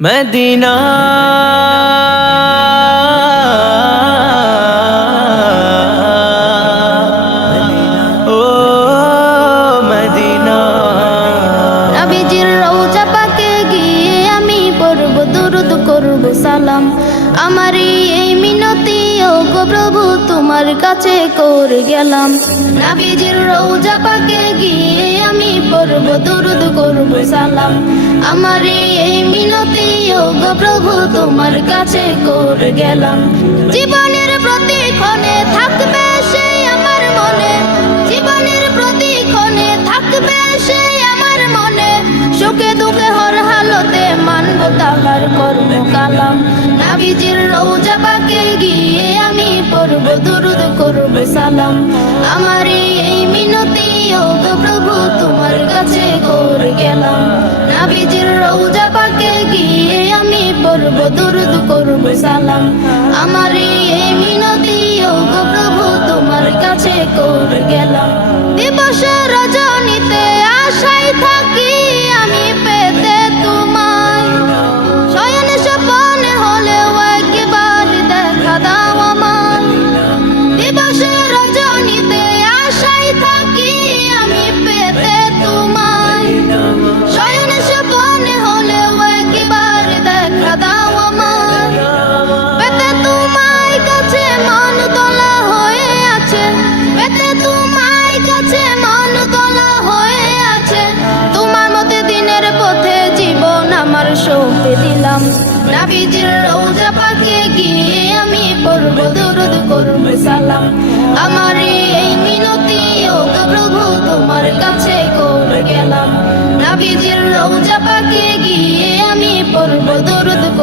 Medina. ও Medina. নবীজির রওজা পাকে গিয়ে আমি পড়ব করব, সালাম। আমার এই মিনতি ও প্রভু, তোমার কাছে করে গেলাম। নবীজির রওজা পাকে পড়ব দুরুদ করব সালাম। আমার এই মিনতি গো প্রভু, তোমার কাছে করে গেলাম। জীবনের প্রতিক্ষণে থাকবে সেই আমার মনে। জীবনের প্রতিক্ষণে থাকবে সেই আমার মনে। সুখে দুঃখে হর হালতে মানব তাহার কর্ম কালাম নাবিজির রৌজা গিয়ে আমি পড়ব, দুরুদ করব সালাম। আমার এই পড়ব দুরুদ করব সালাম। আমার এই মিনতি ও গো প্রভু তোমার সৌঁপে দিলাম। নাবিজির রৌজা পাকে গিয়ে আমি পড়ব, দরুদ, করব, সালাম। আমার এই মিনতি, ও প্রভু, তোমার কাছে করে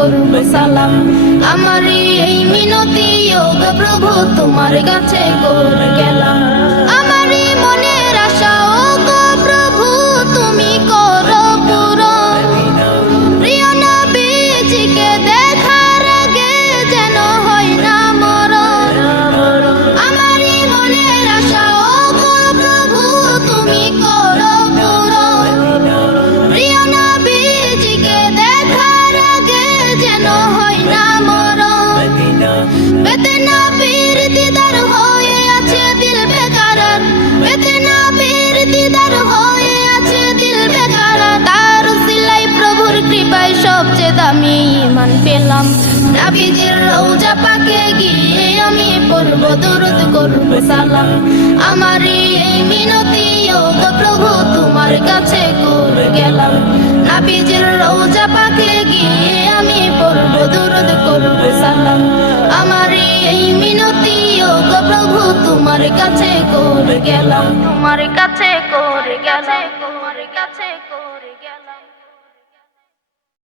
করব সালাম। আমার এই মিনতি ও প্রভু তোমার কাছে করে গেলাম। দামি ইমান পেলাম। নাবিজির রৌজা পাকে গিয়ে আমি পড়ব, দরুদ করব সালাম। আমার এই মিনতি, ও প্রভু, তোমার কাছে করে গেলাম। নাবিজির রৌজা পাকে গিয়ে আমি পড়ব, দরুদ করব সালাম। আমার এই মিনতি, ও প্রভু, তোমার কাছে করে গেলাম। তোমার কাছে করে গেলাম। তোমার কাছে